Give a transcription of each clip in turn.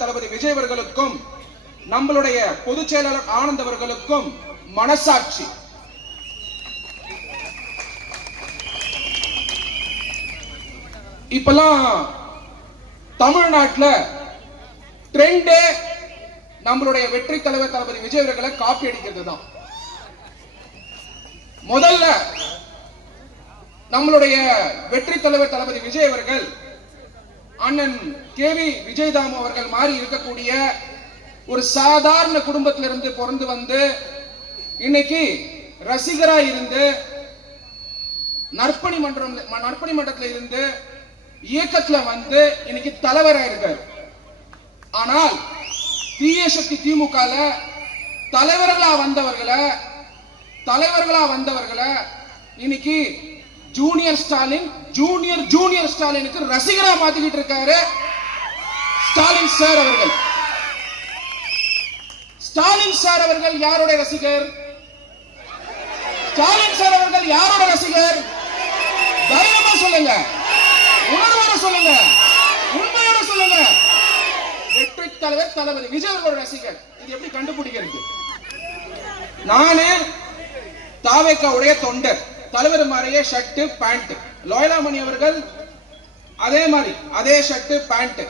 தளபதி விஜய் அவர்களுக்கும் நம்மளுடைய பொதுச் செயலாளர் ஆனந்த் அவர்களுக்கும் மனசாட்சி. இப்பெல்லாம் தமிழ்நாட்டில் ட்ரெண்டே நம்மளுடைய வெற்றி தலைவர் தளபதி விஜய் அவர்களை காப்பி அடிக்கிறது தான். முதல்ல நம்மளுடைய வெற்றி தலைவர் தளபதி விஜய் அவர்கள் அண்ணன் கேவி விஜயதாமு அவர்கள் மாறி இருக்கக்கூடிய ஒரு சாதாரண குடும்பத்திலிருந்து பிறந்து வந்து இன்னைக்கு ரசிகரா இருந்து நற்பணி மன்றத்தில் இருந்து இயக்கத்துல வந்து இன்னைக்கு தலைவரா இருக்காரு. ஆனால் தீய சக்தி திமுக தலைவர்களா வந்தவர்களை இன்னைக்கு ஜூனியர் ஸ்டாலின் ஜூனியர் ஸ்டாலினுக்கு ரசிகரா மாத்திக்கிட்டு இருக்காரு ஸ்டாலின் சார் அவர்கள். ஸ்டாலின் சார் அவர்கள் யாரோட ரசிகர்? ஸ்டாலின் சார் அவர்கள் யாரோட ரசிகர்? தைரியமா சொல்லுங்க, உணர்வோட சொல்லுங்க, உண்மையோட சொல்லுங்க. வெற்றி தலைவர் தளபதி விஜய் அவர்களோட ரசிகர். இது எப்படி கண்டுபிடிக்கிறது? நானு தாவேக்காவுடைய தொண்டர், தலைவர் மாதிரியே ஷர்ட் பேண்ட். லோயலாமணி அவர்கள் அதே மாதிரி அதே ஷர்ட் பேண்ட்.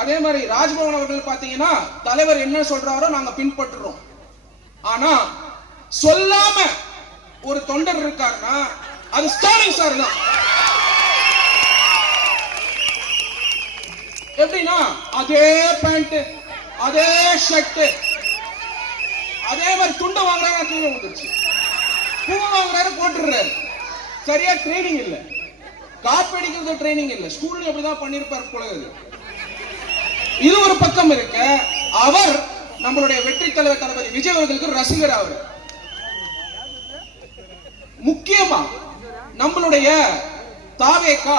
அதே மாதிரி ராஜ்பவன் அவர்கள் பாத்தீங்கன்னா தலைவர் என்ன சொல்றாரோ நாங்க பின்பற்றுறோம். ஆனா சொல்லாம ஒரு தொண்டர் இருக்காருன்னா அது ஸ்டாலின் சார் தான். எப்படின்னா அதே பேண்ட் அதே ஷர்ட் அதே மாதிரி துண்டை வாங்குறாரு, தூங்க வந்துருச்சு, பூ வாங்குறாரு, போட்டுறாரு. சரியா ட்ரைனிங் இல்ல, காப்படிக்கிறது ட்ரைனிங் இல்ல. ஸ்கூல்ல எப்படிதான் பண்ணிருப்பார் போல. இது ஒரு பக்கம் இருக்க, அவர் நம்மளுடைய வெற்றி தலைவர் தளபதி விஜய் அவர்களுக்கு ரசிகர். அவர் முக்கியமா நம்மளுடைய தாவேகா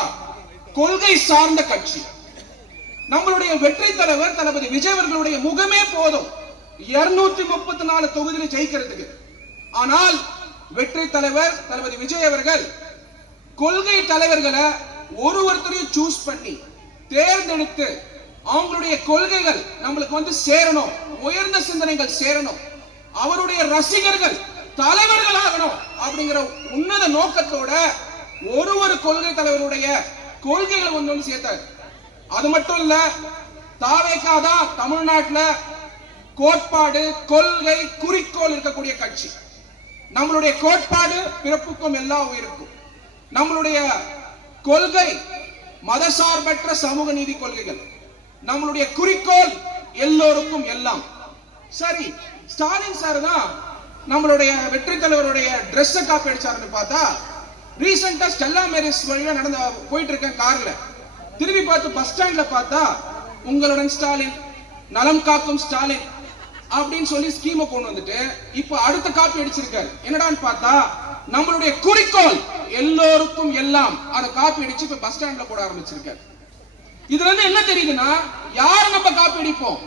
கொள்கை சார்ந்த கட்சி. நம்மளுடைய வெற்றி தலைவர் தளபதி விஜய் அவர்களுடைய முகமே போதும் 234 தொகுதியில் ஜெயிக்கிறதுக்கு. ஆனால் வெற்றி தலைவர் தளபதி விஜய் அவர்கள் கொள்கை தலைவர்களை ஒருத்தரையும் சூஸ் பண்ணி தேர்ந்தெடுத்து அவங்களுடைய கொள்கைகள் நம்மளுக்கு வந்து சேரணும், உயர்ந்த சிந்தனைகள் சேரணும், அவருடைய ரசிகர்கள் தலைவர்கள் ஆகணும் அப்படிங்கிற உன்னத நோக்கத்தோட ஒரு கொள்கை தலைவருடைய கொள்கைகளை ஒன்று சேர்த்தார். அது மட்டும் இல்ல, தாவேகா தான் தமிழ்நாட்டில் கோட்பாடு, கொள்கை, குறிக்கோள் இருக்கக்கூடிய கட்சி. நம்மளுடைய கோட்பாடு பிறப்புக்கும் எல்லா உயிருக்கும். நம்மளுடைய கொள்கை மதசார்பற்ற சமூக நீதி கொள்கைகள். நம்மளுடைய குறிக்கோள் எல்லோருக்கும் எல்லாம். சரி, ஸ்டாலின் சார் தான் நம்மளுடைய வெற்றி தலைவருடைய Dress காப்பி அடிச்சாருன்னு பார்த்தா, ரீசெண்டா ஸ்டெல்லா மேரிஸ் வழியா நடந்து போயிட்டு இருக்கேன் கார்ல, திரும்பி பார்த்து பஸ் ஸ்டாண்ட்ல பார்த்தா உங்களுடன் ஸ்டாலின், நலம் காக்கும் ஸ்டாலின் அப்படின்னு சொல்லி ஸ்கீமை கொண்டு வந்துட்டு இப்ப அடுத்த காப்பி அடிச்சிருக்காரு. என்னடான்னு பார்த்தா நம்மளுடைய குறிக்கோள் எல்லோருக்கும் எல்லாம் அதை காப்பி அடிச்சு இப்ப பஸ் ஸ்டாண்ட்ல போட ஆரம்பிச்சிருக்காரு. இதுல இருந்து என்ன தெரியுதுன்னா, யார் நம்ம காப்பி அடிப்போம்,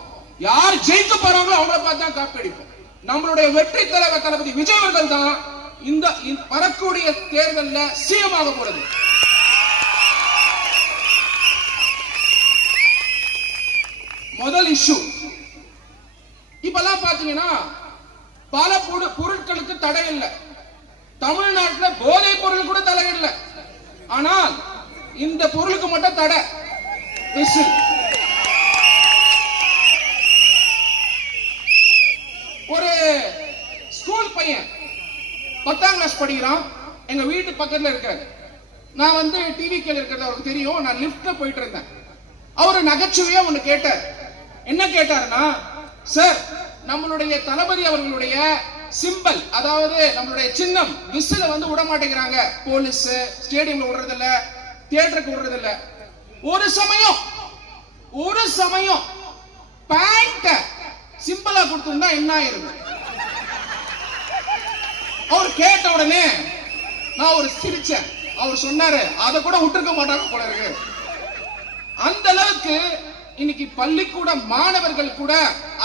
யார் ஜெயிக்க போறாங்களோ அவங்கள பார்த்து தான் காப்பி அடிப்போம். நம்மளுடைய வெற்றி தலைவர் தளபதி விஜய் அவர்கள் தான் இந்த வரக்கூடிய தேர்தலில் சிஎம் ஆக போறது. முதல் இஷ்யூ. இப்பெல்லாம் பாத்தீங்கன்னா பல பொருட்களுக்கு தடை இல்லை. தமிழ்நாட்டில் போதை பொருள் கூட தடை இல்லை. ஆனால் இந்த பொருளுக்கு மட்டும் தடை. ஒரு ஸ்கூல் பையன் 10ஆம் கிளாஸ் படிக்கிறான், எங்க வீட்டு பக்கத்துல இருக்காரு. நான் வந்து டிவிக்கு இருக்கிறது அவருக்கு தெரியும். நான் லிப்ட்ல போயிட்டு இருந்தேன். அவரு நகைச்சுவையா ஒண்ணு கேட்டார். என்ன கேட்டாருன்னா, சார் நம்மளுடைய தளபதி அவர்களுடைய சிம்பல், அதாவது நம்மளுடைய சின்னம் விசில வந்து விட மாட்டேங்கிறாங்க, போலீஸ் ஸ்டேடியம்ல விடுறது இல்ல, தியேட்டருக்கு விடுறது இல்ல. ஒரு சமயம் பேண்ட் சிம்பிளா கொடுத்திருந்தா என்ன ஆயிருக்கும்? அவர் கேட்ட உடனே நான் ஒரு சிரிச்சேன். அவர் சொன்னாரு, அதை கூட விட்டுருக்க மாட்டாங்க போல இருக்கு. அந்த அளவுக்கு இன்னைக்கு பள்ளிக்கூட மாணவர்கள் கூட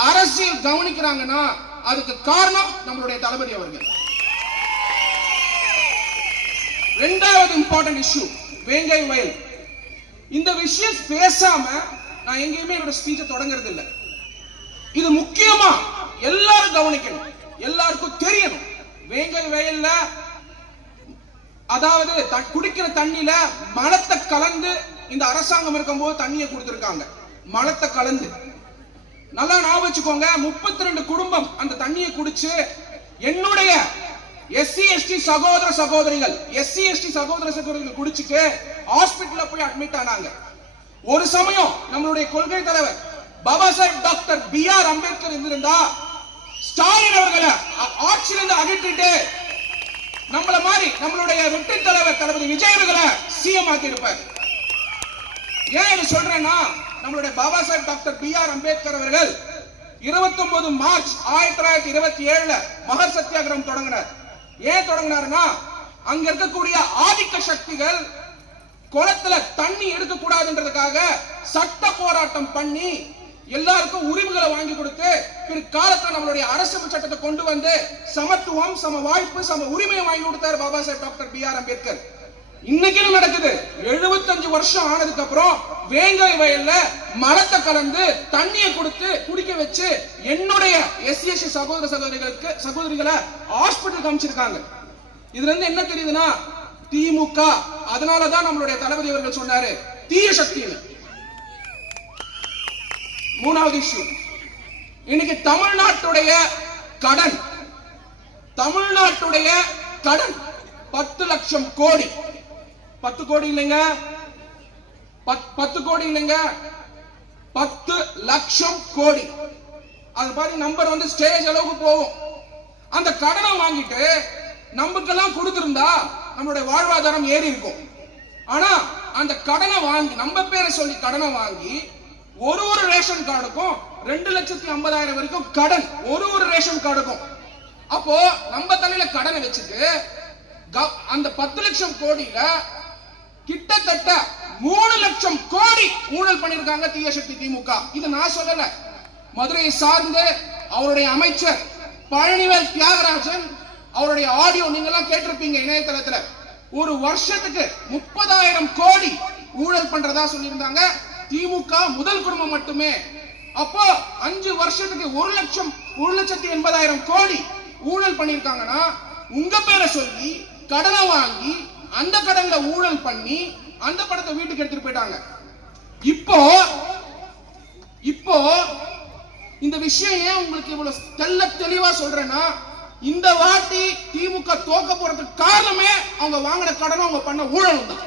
அரசியல் கவனிக்கிறாங்கன்னா அதுக்கு காரணம் நம்மளுடைய தளபதி அவர்கள். இரண்டாவது இம்பார்ட்டன்ட் இஷ்யூ வேங்கை வயல். இந்த விஷயம் பேசாம நான் எங்கேயுமே என்னோட ஸ்பீச்சை தொடங்குறது இல்லை. இது முக்கியமா எல்லாரும் கவனிக்கணும், எல்லாருக்கும் தெரியணும். வேங்கை வயல்ல அதாவது குடிக்கிற தண்ணியில மலத்தை கலந்து இந்த அரசாங்கம் இருக்கும்போது தண்ணியை கொடுத்திருக்காங்க. மலத்தை கலந்து நல்லா ஞாபகம் வச்சுக்கோங்க. 32 குடும்பம் அந்த தண்ணியை குடிச்சு என்னுடைய SC/ST சகோதர சகோதரிகள் குடிச்சுட்டு ஹாஸ்பிட்டல்ல போய் அட்மிட் ஆனாங்க. ஒரு சமயம் நம்மளுடைய கொள்கை தலைவர் பாபா சாஹிப் டாக்டர் BR அம்பேத்கர் இருந்திருந்தா ஸ்டாலின் அவர்களை ஆட்சியிலிருந்து அகற்றிட்டு நம்மள மாதிரி நம்மளுடைய வெற்றி தலைவர் தளபதி விஜய் அவர்களை சிஎம் ஆக்கி இருப்பார். ஏன் இது சொல்றேன்னா, நம்மளுடைய பாபா சாஹிப் டாக்டர் BR அம்பேத்கர் அவர்கள் 29 மார்ச் 1927 மகர் சத்தியாகிரகம் தொடங்கினார். ஏன் தொடங்கினார்னா, அங்க இருக்கக்கூடிய ஆதிக்க சக்திகள் குளத்துல தண்ணி எடுக்க கூடாதுன்றதுக்காக சட்ட போராட்டம் பண்ணி எல்லாருக்கும் உரிமைகளை வாங்கி கொடுத்து பிற்காலத்தில் நம்மளுடைய அரசியல் சட்டத்தை கொண்டு வந்து சமத்துவம், சம வாய்ப்பு, சம உரிமையை வாங்கி கொடுத்தார் பாபா சாஹிப் டாக்டர் BR அம்பேத்கர். இன்னைக்கு நடக்குது. 75 வருஷம் ஆனதுக்கு அப்புறம் வேங்கை வயல்ல மலத்தை கலந்து தண்ணியை கொடுத்து குடிக்க வச்சு என்னுடைய SC/ST சகோதரிகளை ஹாஸ்பிட்டல் காமிச்சிருக்காங்க. இதுல இருந்து என்ன தெரியுதுன்னா, திமுக அதனாலதான் நம்மளுடைய தளபதி அவர்கள் சொன்னாரு தீய சக்தி. மூணாவது இஷ்யூ, இன்னைக்கு தமிழ்நாட்டுடைய கடன் 10 லட்சம் கோடி. 10 கோடி இல்லைங்க, 10 கோடி இல்லைங்க, 10 லட்சம் கோடி. அது பாருங்க, நம்பர் வந்து ஸ்டேஜ் அளவுக்கு போகும். அந்த கடனை வாங்கிட்டு நமக்கெல்லாம் கொடுத்திருந்தா நம்மளுடைய வாழ்வாதாரம் ஏறி இருக்கும். ஆனா அந்த கடனை வாங்கி நம்ம பேரை சொல்லி கடனை வாங்கி ஒரு ரேஷன் கார்டுக்கும் 2,50,000 வரைக்கும் கடன், ஒரு ரேஷன் கார்டுக்கும். அப்போ நம்ம தலையில கடனை வச்சுட்டு அந்த 10 லட்சம் கோடியில கிட்டத்தட்ட 3 லட்சம் கோடி ஊழல் பண்ணிருக்காங்க தீய சக்தி திமுக. இது நான் சொல்லல, மதுரையை சார்ந்து அவருடைய அமைச்சர் பழனிவேல் தியாகராஜன் அவருடைய ஆடியோ நீங்க எல்லாம் கேட்டிருப்பீங்க இணையதளத்துல. ஒரு வருஷத்துக்கு 30,000 கோடி ஊழல் பண்றதா சொல்லியிருந்தாங்க திமுக முதல் குடும்பம் மட்டுமே. அப்போ 5 வருஷத்துக்கு 1,80,000 கோடி ஊழல் பண்ணிருக்காங்கன்னா, உங்க பேரை சொல்லி கடனை வாங்கி அந்த கடன்ல ஊழல் பண்ணி அந்த படத்தை வீட்டுக்கு எடுத்துட்டு போயிட்டாங்க. இப்போ இந்த விஷயம் ஏன் உங்களுக்கு இவ்வளவு தெளிவா சொல்றேன்னா, இந்த வாட்டி திமுக தோக்க போறதுக்கு காரணமே அவங்க வாங்கின கடனை அவங்க பண்ண ஊழல் தான்.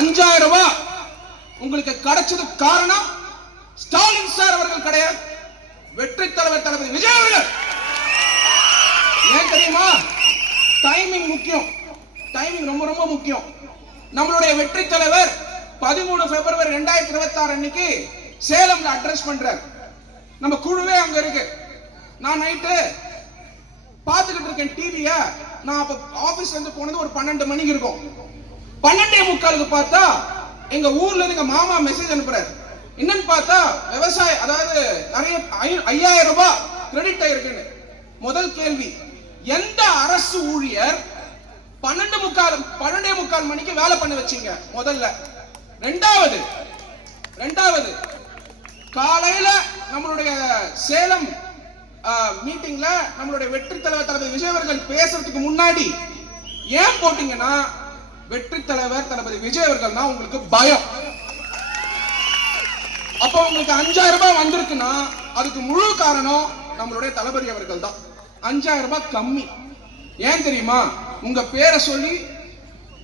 5,000 ரூபாய் உங்களுக்கு கிடைச்சதுக்கு காரணம் ஸ்டாலின் சார் அவர்கள் கிடையாது, வெற்றி தலைவர் தளபதி விஜய் அவர்கள். ஏன் தெரியுமா? டைமிங் முக்கியம், டைமிங் ரொம்ப ரொம்ப முக்கியம். நம்மளுடைய வெற்றி தலைவர் 13 பிப்ரவரி 2026 அன்னைக்கு சேலம்ல அட்ரஸ் பண்றார். நம்ம குழுவே அங்க இருக்கு. நான் நைட்டு பாத்துக்கிட்டு இருக்கேன் டிவிய. நான் அப்ப ஆபீஸ்ல இருந்து போனது ஒரு 12 மணிக்கு இருக்கும். 12:45 பார்த்தா எங்க ஊர்ல இருந்து எங்க மாமா மெசேஜ் அனுப்புறாரு. என்னன்னு பார்த்தா விவசாய, அதாவது நிறைய 5,000 ரூபாய் கிரெடிட் ஆயிருக்குன்னு. முதல் கேள்வி, எந்த அரசு ஊழியர் 12:45 மணிக்கு வேலை பண்ண வச்சீங்க? முதல்ல. ரெண்டாவது காலையில நம்மளுடைய சேலம் மீட்டிங்ல நம்மளுடைய வெற்றி தலைவர் தளபதி விஜய் அவர்கள் பேசுறதுக்கு முன்னாடி ஏன் போட்டீங்கன்னா, வெற்றி தலைவர் தளபதி விஜய் அவர்கள் தான் உங்களுக்கு பயம். அப்ப உங்களுக்கு 5,000 ரூபாய் வந்திருக்குன்னா அதுக்கு முழு காரணம் நம்மளுடைய தளபதி அவர்கள் தான். 5,000 ரூபாய் கம்மி. ஏன் தெரியுமா? உங்க பேரை சொல்லி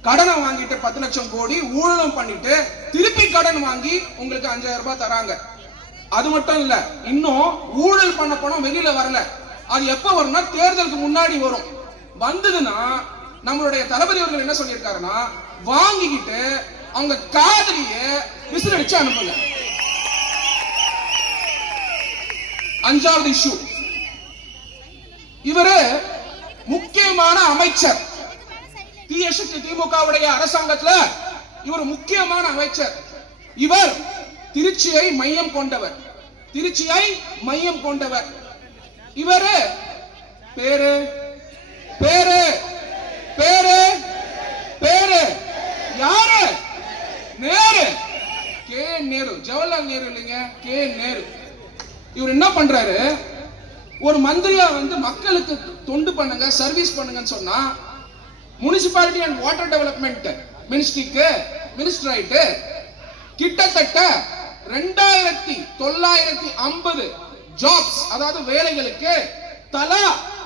கடனை வாங்கிட்டு 10 லட்சம் கோடி ஊழலும் பண்ணிட்டு திருப்பி கடன் வாங்கி உங்களுக்கு 5,000 ரூபாய் தராங்க. அது மட்டும் இல்ல, இன்னும் ஊழல் பண்ண பணம் வெளியில வரல. அது எப்ப வரும்னா தேர்தலுக்கு முன்னாடி வரும். வந்ததுன்னா நம்மளுடைய தளபதி அவர்கள் என்ன சொல்லியிருக்காருன்னா, வாங்கிக்கிட்டு அவங்க காதலிய விசிலடிச்சு அனுப்புங்க. 5வது இஷ்யூ, இவரு முக்கியமான அமைச்சர். தீய சக்தி திமுகவுடைய அரசாங்கத்துல இவர் முக்கியமான அமைச்சர். இவர் திருச்சியை மையம் கொண்டவர். இவரு பேரு பேரு பேரு பேரு யாரு? நேரு, கே நேரு, ஜவஹர்லால் நேரு இல்லைங்க, கே நேரு. இவர் என்ன பண்றாரு, ஒரு மந்திரியா வந்து மக்களுக்கு தொண்டு பண்ணுங்க, சர்வீஸ் பண்ணுங்கன்னு சொன்னா முனிசிபாலிட்டி அண்ட் வாட்டர் டெவலப்மெண்ட் மினிஸ்ட்ரிக்கு மினிஸ்டர் ஆயிட்டு கிட்டத்தட்ட 2950 ஜாப்ஸ், அதாவது வேலைகளுக்கு தலா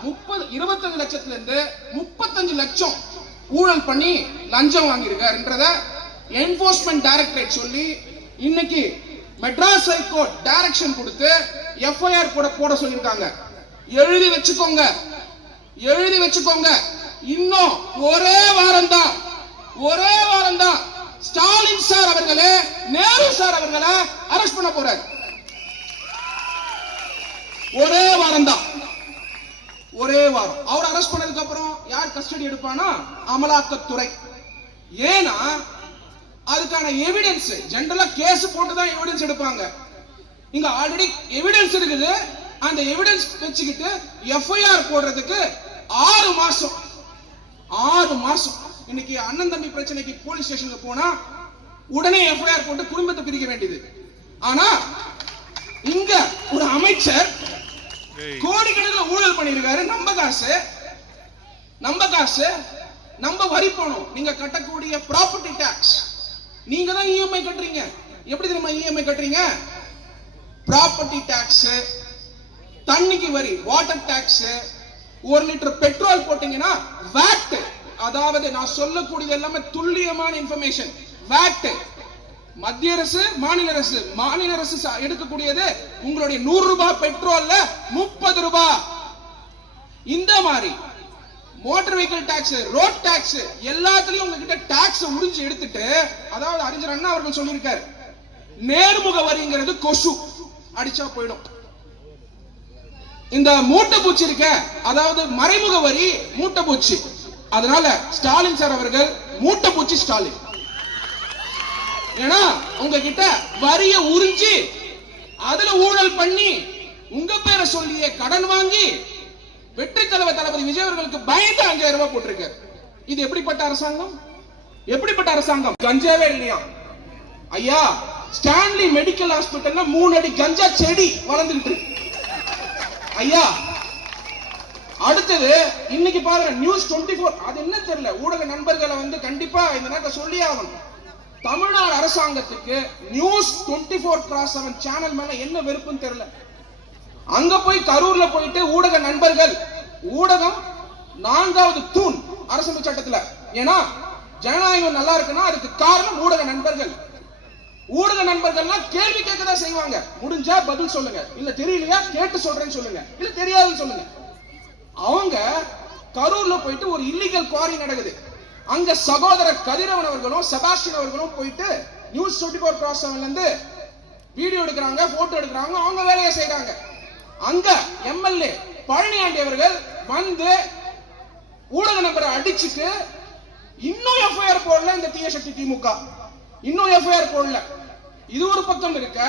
25 லட்சத்துல இருந்து 35 லட்சம் ஊழல் பண்ணி லஞ்சம் வாங்கியிருக்காருன்றத என்போர்ஸ்மெண்ட் டைரக்டரேட் சொல்லி இன்னைக்கு மெட்ராஸ் ஹைகோர்ட் டைரக்ஷன் கொடுத்து எஃப்ஐஆர் போட சொல்லியிருக்காங்க. எழுதி வச்சுக்கோங்க, எழுதி வச்சுக்கோங்க. இன்னும் ஒரே வாரம் தான் ஸ்டாலின் சார் அவர்களே நேரு சார் அவர்களை அரெஸ்ட் பண்ண போறாரு. ஒரே வாரம் தான், ஒரே வாரம். அவர் அரெஸ்ட் பண்ணதுக்கு அப்புறம் யார் கஸ்டடி எடுப்பானா? அமலாக்கத்துறை. ஏன்னா அதுக்கான எவிடன்ஸ், ஜெனரலா கேஸ் போட்டு தான் எவிடன்ஸ் எடுப்பாங்க. இங்க ஆல்ரெடி எவிடன்ஸ் இருக்குது. அந்த எவிடன்ஸ் வச்சுக்கிட்டு எஃப்ஐஆர் போடுறதுக்கு 6 மாசம். இன்னைக்கு அண்ணன் தம்பி பிரச்சனைக்கு போலீஸ் ஸ்டேஷனுக்கு போனா உடனே எஃப்ஐஆர் போட்டு குடும்பத்தை பிரிக்க வேண்டியது. ஆனா இங்க ஒரு அமைச்சர் கோடிக்கணக்கில் ஊழல் பண்ணிருக்காரு. நம்ம காசு நம்ம வரி பணம், நீங்க கட்டக்கூடிய ப்ராப்பர்ட்டி டாக்ஸ், நீங்க தான் இஎம்ஐ கட்டுறீங்க. எப்படி தெரியுமா இஎம்ஐ கட்டுறீங்க? ப்ராப்பர்ட்டி டாக்ஸ், தண்ணிக்கு வரி, வாட்டர் டாக்ஸ், 1 லிட்டர் பெட்ரோல் போட்டீங்கன்னா வாட். அதாவது நான் சொல்லக்கூடியது எல்லாமே துல்லியமான இன்ஃபர்மேஷன். வாட் மத்திய அரசு, மாநில அரசு எடுக்கக்கூடியது உங்களுடைய 100 ரூபாய் பெட்ரோல்ல 30 ரூபாய். இந்த மாதிரி motor vehicle tax, road tax, எல்லாத்துலயும் உங்ககிட்ட டாக்ஸ் உறிஞ்சு எடுத்துட்டு, அதாவது அறிஞர் அண்ணா அவர்கள் சொல்லியிருக்காரு, நேர்முக வரிங்கிறது கொசு அடிச்சா போயிடும். இந்த மூட்டை பூச்சி இருக்க, அதாவது மறைமுக வரி மூட்டை பூச்சி. அதனால ஸ்டாலின் சார் அவர்கள் மூட்டை பூச்சி ஸ்டாலின். ஏன்னா உங்ககிட்ட வரிய உறிஞ்சி அதுல ஊழல் பண்ணி உங்க பேரை சொல்லியே கடன் வாங்கி வெற்றி தலைவர் தளபதி விஜய் அவர்களுக்கு பயந்து 5000 ரூபாய் போட்டிருக்காரு. இது எப்படிப்பட்ட அரசாங்கம்? எப்படிப்பட்ட அரசாங்கம்? கஞ்சாவே இல்லையா ஐயா? ஸ்டான்லி மெடிக்கல் ஹாஸ்பிட்டல்ல 3 அடி கஞ்சா செடி வளர்ந்துகிட்டு இருக்கு ஐயா. அடுத்தது இன்னைக்கு பாருங்க நியூஸ் 24, அது என்ன தெரியல, ஊடக நண்பர்களை வந்து கண்டிப்பா இந்த நேரத்தை சொல்லி ஆகணும். தமிழ்நாடு அரசாங்கத்துக்கு நியூஸ் 24/7 சேனல் மேல என்ன வெறுப்புன்னு தெரியல. அங்க போய் கரூர்ல போயிட்டு ஊடக நண்பர்கள், ஊடகம் 4வது தூண் அரசமைப்பு சட்டத்துல. ஏன்னா ஜனநாயகம் நல்லா இருக்குன்னா அதுக்கு காரணம் ஊடக நண்பர்கள். ஊடக நண்பர்கள்லாம் கேள்வி கேட்கதான் செய்வாங்க. முடிஞ்சா பதில் சொல்லுங்க, இல்ல தெரியலையா கேட்டு சொல்றேன்னு சொல்லுங்க, இல்ல தெரியாதுன்னு சொல்லுங்க. அவங்க கரூர்ல போயிட்டு ஒரு இல்லீகல் குவாரி நடக்குது. அங்க சகோதரர் கதிரவன் அவர்களும் செபாஸ்டியன் அவர்களும் போயிட்டு நியூஸ் 24/7 இருந்து வீடியோ எடுக்கிறாங்க, போட்டோ எடுக்கிறாங்க, அவங்க வேலையை செய்யறாங்க. அங்க எம்எல்ஏ பழனியாண்டி அவர்கள் வந்து ஊடக நம்பரை அடிச்சுட்டு இன்னும் எஃப்ஐஆர் போடல. இந்த தீய சக்தி திமுக இன்னும் எஃப்ஐஆர் போடல. இது ஒரு பக்கம் இருக்க,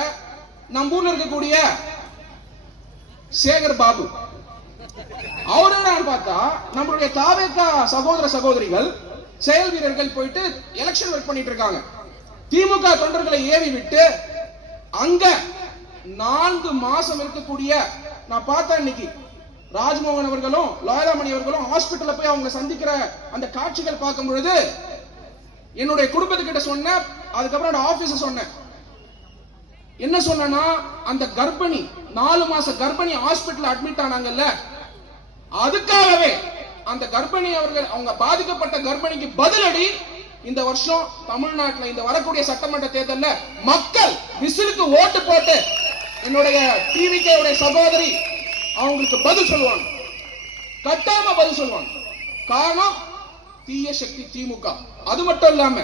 நம்ம ஊர்ல இருக்கக்கூடிய சேகர் பாபு அவரு பார்த்தா நம்மளுடைய தாவேகா சகோதர சகோதரிகள் செயல் வீரர்கள் போயிட்டு எலெக்ஷன் ஒர்க் பண்ணிட்டு இருக்காங்க. திமுக தொண்டர்களை ஏவி விட்டு அங்க 4 மாசம் இருக்கக்கூடிய, நான் பார்த்தேன் இன்னைக்கு ராஜ்மோகன் அவர்களும் லாயலாமணி அவர்களும் ஹாஸ்பிட்டல்ல போய் அவங்க சந்திக்கிற அந்த காட்சிகள் பார்க்கும் பொழுது என்னுடைய குடும்பத்துக்கிட்ட சொன்னேன். அதுக்கப்புறம் ஆபீஸ் சொன்னேன். என்ன சொன்னா, அந்த கர்ப்பிணி 4 மாச கர்ப்பிணி ஹாஸ்பிட்டல் அட்மிட் ஆனாங்கல்ல, அதுக்காகவே அந்த கர்ப்பிணி அவர்கள், அவங்க பாதிக்கப்பட்ட கர்ப்பிணிக்கு பதிலடி இந்த வருஷம் தமிழ்நாட்டில் இந்த வரக்கூடிய சட்டமன்ற தேர்தலில் மக்கள் விசிலுக்கு ஓட்டு போட்டு என்னுடைய டிவிகே உடைய சகோதரி அவங்களுக்கு பதில் சொல்லுவாங்க, கட்டாம பதில் சொல்லுவாங்க. காரணம் தீய சக்தி திமுக. அது மட்டும் இல்லாம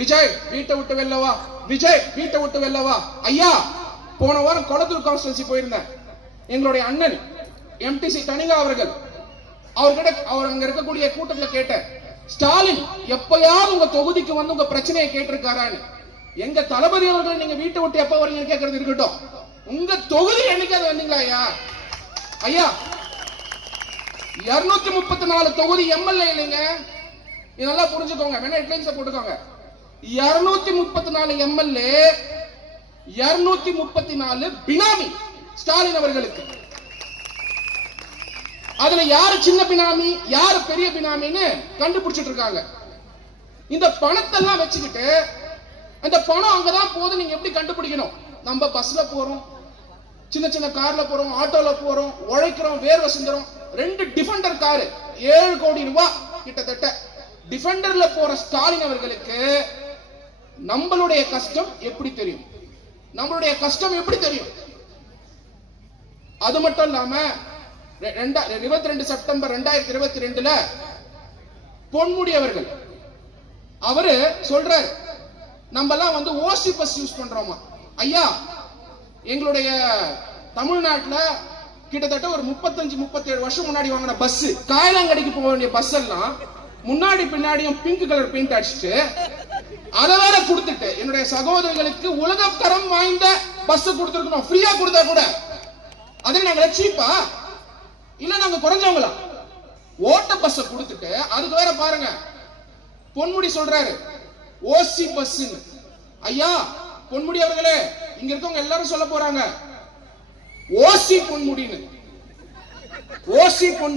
விஜய் வீட்டை விட்டு வெல்லவா, விஜய் வீட்டை விட்டு வெல்லவா. ஐயா போன வாரம் கொளத்தூர் கான்ஸ்டிட்யூன்சி போயிருந்தேன். எங்களுடைய அண்ணன் எம்டிசி தனிகா அவர்கள், அவர்கிட்ட அவர் அங்க இருக்கக்கூடிய கூட்டத்தில் கேட்டேன், ஸ்டாலின் எப்பயாவது உங்க தொகுதிக்கு வந்து உங்க பிரச்சனையை கேட்டிருக்காரான்னு. எங்க தளபதி அவர்கள் நீங்க வீட்டை விட்டு எப்ப வரீங்க கேட்கறது இருக்கட்டும், உங்க தொகுதி என்னைக்காவது வந்தீங்களா ஐயா? ஐயா 234 தொகுதி எம்எல்ஏ இல்லைங்க. இதெல்லாம் புரிஞ்சுக்கோங்க, வேணா ஹெட்லைன்ஸ் போட்டுக்கோங்க. 234 எம்எல்ஏ, 234 பினாமி ஸ்டாலின் அவர்களுக்கு. அதுல யாரு சின்ன பினாமி யாரு பெரிய பினாமின்னு கண்டுபிடிச்சிட்டு இருக்காங்க. இந்த பணத்தை எல்லாம் வச்சுக்கிட்டு அந்த பணம் அங்கதான் போது நீங்க எப்படி கண்டுபிடிக்கணும்? நம்ம பஸ்ல போறோம், சின்ன சின்ன கார்ல போறோம், ஆட்டோல போறோம், உழைக்கிறோம், வேர்வை சிந்துறோம். 2 டிஃபெண்டர் காரு 7 கோடி ரூபாய் கிட்டத்தட்ட. டிஃபெண்டர்ல போற ஸ்டாலின் அவர்களுக்கு நம்மளுடைய கஷ்டம் எப்படி தெரியும்? நம்மளுடைய கஷ்டம் எப்படி தெரியும்? அது மட்டும் இல்லாம 22 செப்டம்பர் 2022 பொன்முடி அவர்கள் அவரு சொல்றாரு, நம்ம எல்லாம் ஓசி பஸ் யூஸ் பண்றோமா? ஐயா, எங்களுடைய தமிழ்நாட்டுல கிட்டத்தட்ட ஒரு 35-37 வருஷம் முன்னாடி வாங்கின பஸ், காயலாங்கடிக்கு போக வேண்டிய பஸ் எல்லாம் முன்னாடி பின்னாடியும் பிங்க் கலர் பெயிண்ட் அடிச்சுட்டு அதை வேற கொடுத்துட்டு என்னுடைய சகோதரர்களுக்கு உலகத்தரம் வாய்ந்த பஸ் கொடுத்துருக்கணும். ஃப்ரீயா கொடுத்தா கூட அதை நாங்க சீப்பா இல்ல நாங்க குறைஞ்சவங்களா? ஓட்ட பஸ் கொடுத்துட்டு அதுக்கு வேற பாருங்க பொன்முடி சொல்றாரு ஓசி பஸ். ஐயா பொன்முடி அவர்களே, இங்க இருக்கவங்க எல்லாரும் சொல்ல போறாங்க ஓசி பொன்முடின்னு. ஓசி பொன்முடி